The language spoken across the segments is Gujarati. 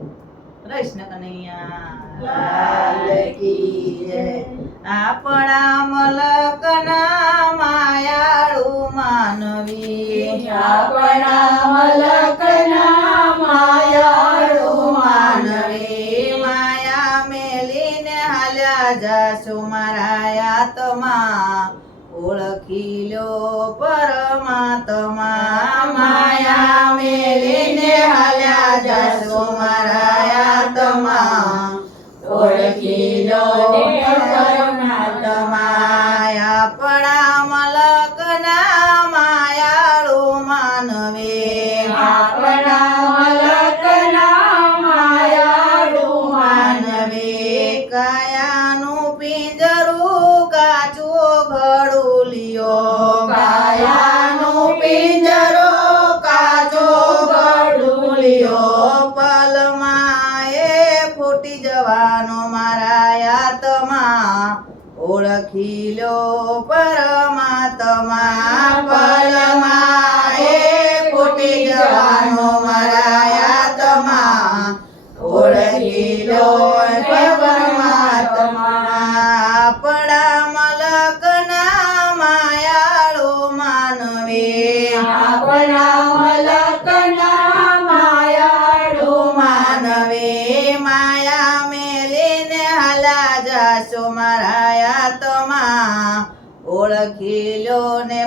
કૃષ્ણ કનૈયા લાલ કી જય. આપણા મલકના માયાળુ માનવી આપણા મલકના માયાળુ માનવી માયા મેલીને હાલ્યા જાશુ મારા આત્મા ઓળખી લો પરમાત્મા માયા મેલીને હાલ્યા જાશો મારા આત્મા ઓળખી લો પરમાત્મા આપણા મલકના માયાળુ માનવી આપણા મલકના માયાળુ માનવી કાયાનું પિંજરું કાચું ઘડુલિયો કાયાનું પિંજરો કાચો ગડુલિયો પલમાં એ ફૂટી જવાનો મારા આત્મા ઓળખી લો પરમાત્મા પલમાં એ ફૂટી જવાનો મારા આત્મા ઓળખી લો પરમાત્મા આપણા મલકના માયાળુ માનવી આપણા મલકના માયાળુ માનવી માયા મેલીને હાલા જાશો મારા આત્મા ઓળખી લો ને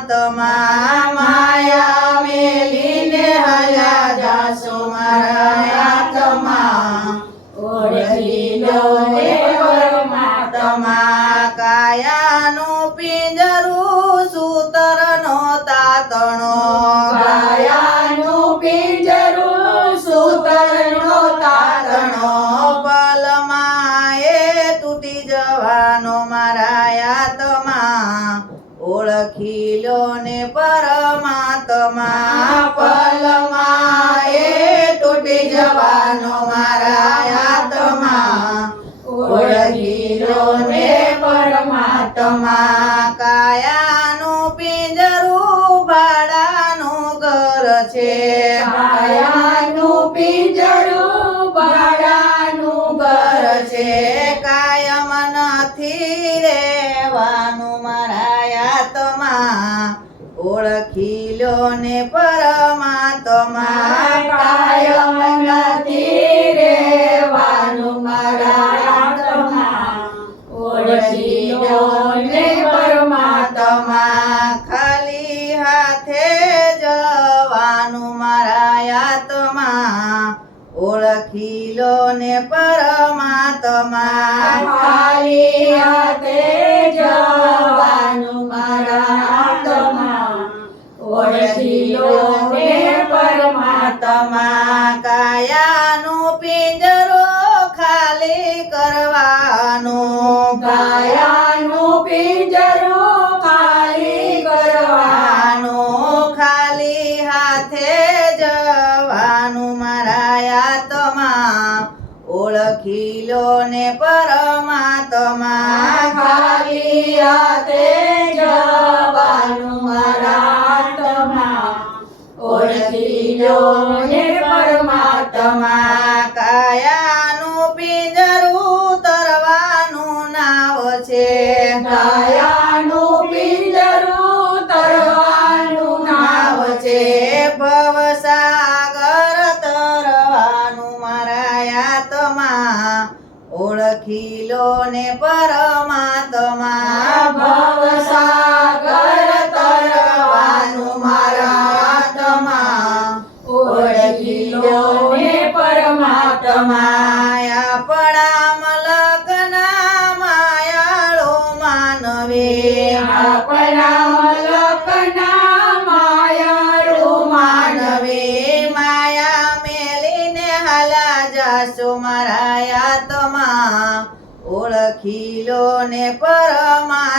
પરમાત્મા માયા મેલીને હાલ્યા જાશો મારા આત્મા ઓળખી લો ને પરમાત્મા કાયાનું પિંજરું સૂતરનો તાતણો કાયાનું પિંજરું સૂતરનો તાતણો પલમાં એ તૂટી જવાનો મારા આત્મા ઓળખી લો ને પરમાત્મા પલમાં એ તૂટી જવાનો મારા આત્મા ઓળખી લો ને પરમાત્મા કાયાનું પિંજરું ભાડાનું ઘર છે કાયાનું પિંજરું ભાડાનું ઘર છે કાયમ નથી રેવાનું મારા આત્મા ઓળખી લો ને પરમાત્મા કાયમ નથી રેવાનું મારા આત્મા ઓળખી લો ને પરમાત્મા ખાલી હાથે જવાનું મારા આત્મા ઓળખી લો ને પરમાત્મા ખાલી હાથે જવાનું મારા આત્મા ઓળખી લો ને પરમાત્મા કાયાનું પિંજરો ખાલી કરવાનું કાયાનું પિંજરું ખાલી કરવાનું ખાલી હાથે જવાનું મારા આત્મા ઓળખી લો ને પરમાત્મા ખાલી હાથે જવાનું મારા આત્મા ઓળખી લો ને પરમાત્મા કાયાનું પિંજરું તરવાનું નાવ છે કાયાનું પિંજરું તરવાનું નાવ છે ભવસાગર તરવાનું મારા આત્મા ઓળખી લો ને પરમાત્મા ભવસાગર તરવાનું મારા આત્મા ઓળખી લો ને પરમાત્મા આપણા મલકના માયાળુ માનવી આપણા મલકના માયાળુ માનવી માયા મેલીને હાલા જાશો મારા આત્મા ઓળખી લો ને પરમા